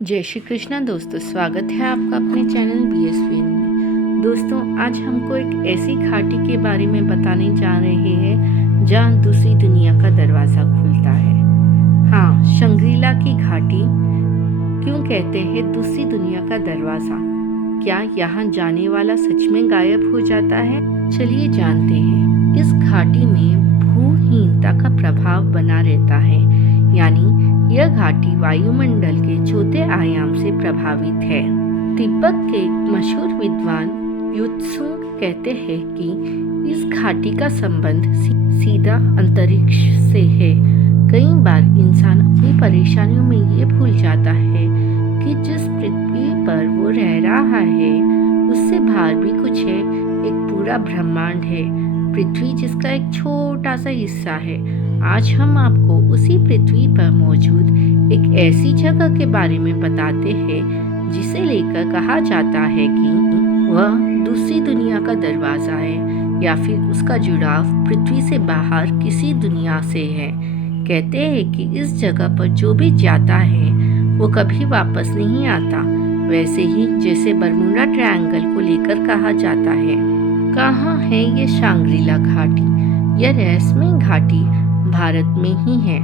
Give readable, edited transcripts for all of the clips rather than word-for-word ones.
जय श्री कृष्णा दोस्तों, स्वागत है आपका अपने चैनल BSVN में। दोस्तों, आज हमको एक ऐसी घाटी के बारे में बताने जा रहे हैं जहाँ दूसरी दुनिया का दरवाज़ा खुलता है। हाँ, शंग्रीला की घाटी क्यों कहते हैं दूसरी दुनिया का दरवाज़ा? क्या यहाँ जाने वाला सच में गायब हो जाता है? चलिए जानते हैं। इस घाटी में भूहीनता का प्रभाव बना रहता है, यानी यह घाटी वायुमंडल के चौथे आयाम से प्रभावित है। तिब्बत के मशहूर विद्वान युत्सुंग कहते हैं कि इस घाटी का संबंध सीधा अंतरिक्ष से है। कई बार इंसान अपनी परेशानियों में ये भूल जाता है कि जिस पृथ्वी पर वो रह रहा है उससे बाहर भी कुछ है, एक पूरा ब्रह्मांड है। पृथ्वी जिसका एक छोटा सा हिस्सा है। आज हम आपको उसी पृथ्वी पर मौजूद एक ऐसी जगह के बारे में बताते हैं जिसे लेकर कहा जाता है कि वह दूसरी दुनिया का दरवाज़ा है, या फिर उसका जुड़ाव पृथ्वी से बाहर किसी दुनिया से है। कहते हैं कि इस जगह पर जो भी जाता है वो कभी वापस नहीं आता, वैसे ही जैसे बरमूडा ट्रायंगल को लेकर कहा जाता है। कहाँ है ये शंग्रीला घाटी? यह रहस्यमय घाटी भारत में ही है।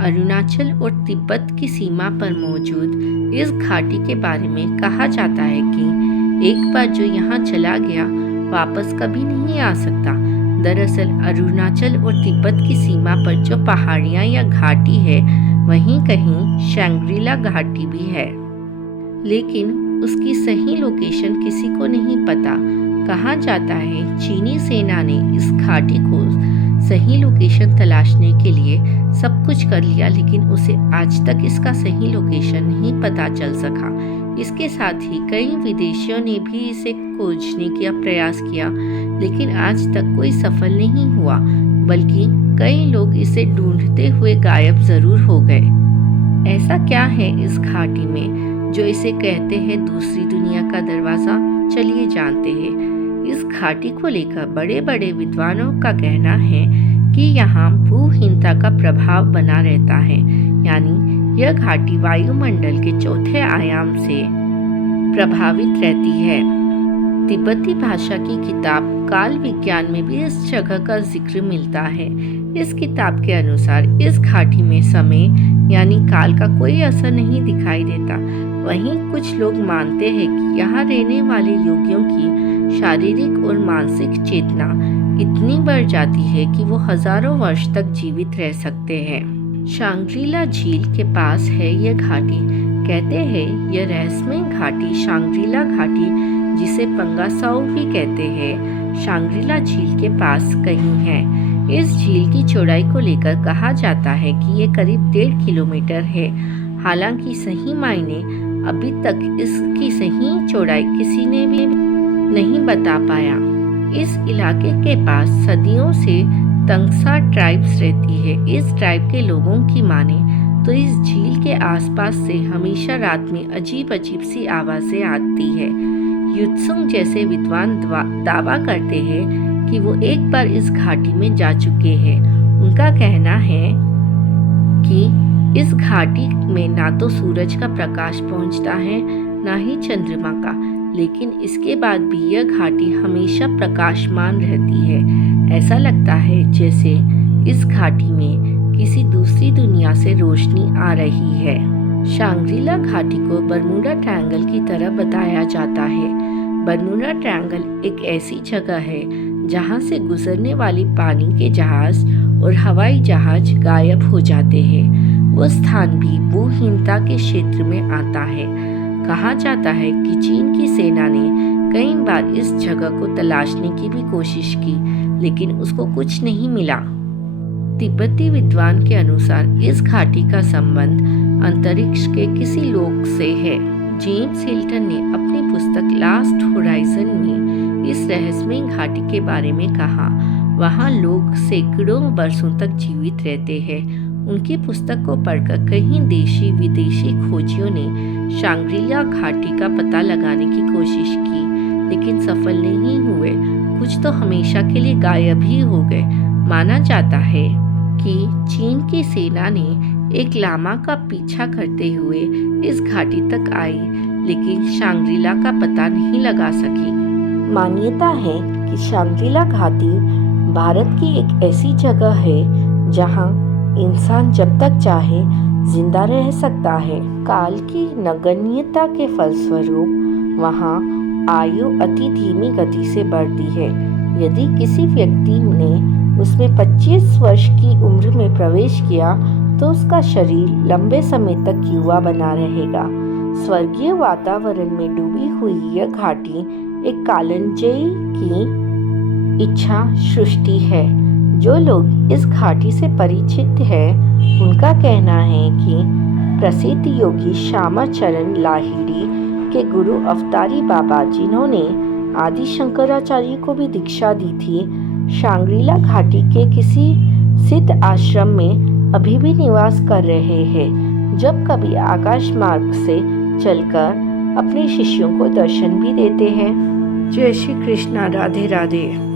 अरुणाचल और तिब्बत की सीमा पर मौजूद इस घाटी के बारे में कहा जाता है कि एक बार जो यहाँ चला गया वापस कभी नहीं आ सकता। दरअसल अरुणाचल और तिब्बत की सीमा पर जो पहाड़ियाँ या घाटी है, वहीं कहीं शंग्रीला घाटी भी है, लेकिन उसकी सही लोकेशन किसी को नहीं पता। कहा जाता है चीनी सेना ने इस घाटी को सही लोकेशन तलाशने के लिए सब कुछ कर लिया, लेकिन उसे आज तक इसका सही लोकेशन नहीं पता चल सका। इसके साथ ही कई विदेशियों ने भी इसे खोजने का प्रयास किया, लेकिन आज तक कोई सफल नहीं हुआ, बल्कि कई लोग इसे ढूंढते हुए गायब जरूर हो गए। ऐसा क्या है इस घाटी में जो इसे कहते हैं दूसरी दुनिया का दरवाज़ा? चलिए जानते हैं। इस घाटी को लेकर बड़े बड़े विद्वानों का कहना है कि यहाँ भूहीनता का प्रभाव बना रहता है, यानी यह घाटी वायुमंडल के चौथे आयाम से प्रभावित रहती है। तिब्बती भाषा की किताब काल विज्ञान में भी इस जगह का जिक्र मिलता है। इस किताब के अनुसार इस घाटी में समय यानी काल का कोई असर नहीं दिखाई देता। वहीं कुछ लोग मानते हैं कि यहाँ रहने वाले योगियों की शारीरिक और मानसिक चेतना इतनी बढ़ जाती है कि वो हजारों वर्ष तक जीवित रह सकते हैं। शंग्रीला झील के पास है यह घाटी। कहते हैं यह रहस्यमय घाटी शंग्रीला घाटी, जिसे पंगासाउ भी कहते हैं, शंग्रीला झील के पास कहीं है। इस झील की चौड़ाई को लेकर कहा जाता है कि ये करीब 1.5 किलोमीटर है। हालांकि सही मायने अभी तक इसकी सही चौड़ाई किसी ने भी नहीं बता पाया। इस इलाके के पास सदियों से तंगसा ट्राइब्स रहती है। इस ट्राइब के लोगों की माने तो इस झील के आसपास से हमेशा रात में अजीब अजीब सी आवाज़ें आती है। युत्सुंग जैसे विद्वान दावा करते हैं कि वो एक बार इस घाटी में जा चुके हैं। उनका कहना है कि इस घाटी में ना तो सूरज का प्रकाश पहुंचता है, ना ही चंद्रमा का, लेकिन इसके बाद भी यह घाटी हमेशा प्रकाशमान रहती है। ऐसा लगता है जैसे इस घाटी में किसी दूसरी दुनिया से रोशनी आ रही है। शंग्रीला घाटी को बरमूडा ट्रायंगल की तरह बताया जाता है। बरमूडा ट्रायंगल एक ऐसी जगह है जहां से गुजरने वाली पानी के जहाज और हवाई जहाज गायब हो जाते हैं। वो स्थान भी भूहीनता के क्षेत्र में आता है। कहा जाता है कि चीन की सेना ने कई बार इस जगह को तलाशने की भी कोशिश की, लेकिन उसको कुछ नहीं मिला। तिब्बती विद्वान के अनुसार इस घाटी का संबंध अंतरिक्ष के किसी लोक से है। जेम्स हिल्टन ने अपनी पुस्तक लास्ट होराइजन में इस रहस्यमय घाटी के बारे में कहा। वहाँ लोग सैकड़ों वर्षों तक जीवित रहते हैं। उनकी पुस्तक को पढ़कर कई देशी विदेशी खोजियों ने शंग्रीला घाटी का पता लगाने की कोशिश की, लेकिन सफल नहीं हुए। कुछ तो हमेशा के लिए गायब ही हो गए। माना जाता है कि चीन की सेना ने एक लामा का पीछा करते हुए इस घाटी तक आई, लेकिन शांग्रीला का पता नहीं लगा सकी। मान्यता है कि शांग्रीला घाटी भारत की एक ऐसी जगह है जहां इंसान जब तक चाहे जिंदा रह सकता है। काल की नगण्यता के फलस्वरूप वहां आयु अति धीमी गति से बढ़ती है। यदि किसी व्यक्ति ने उसमें 25 वर्ष की उम्र में प्रवेश किया तो उसका शरीर लंबे समय तक युवा बना रहेगा। स्वर्गीय वातावरण में डूबी हुई यह घाटी एक कालंजयी की इच्छा सृष्टि है। जो लोग इस घाटी से परिचित हैं, उनका कहना है कि प्रसिद्ध योगी श्यामाचरण लाहिड़ी के गुरु अवतारी बाबा, जिन्होंने आदि शंकराचार्य को भी दीक्षा दी थी, शांग्रीला घाटी के किसी सिद्ध आश्रम में अभी भी निवास कर रहे हैं। जब कभी आकाश मार्ग से चलकर अपने शिष्यों को दर्शन भी देते हैं। जय श्री कृष्णा। राधे राधे।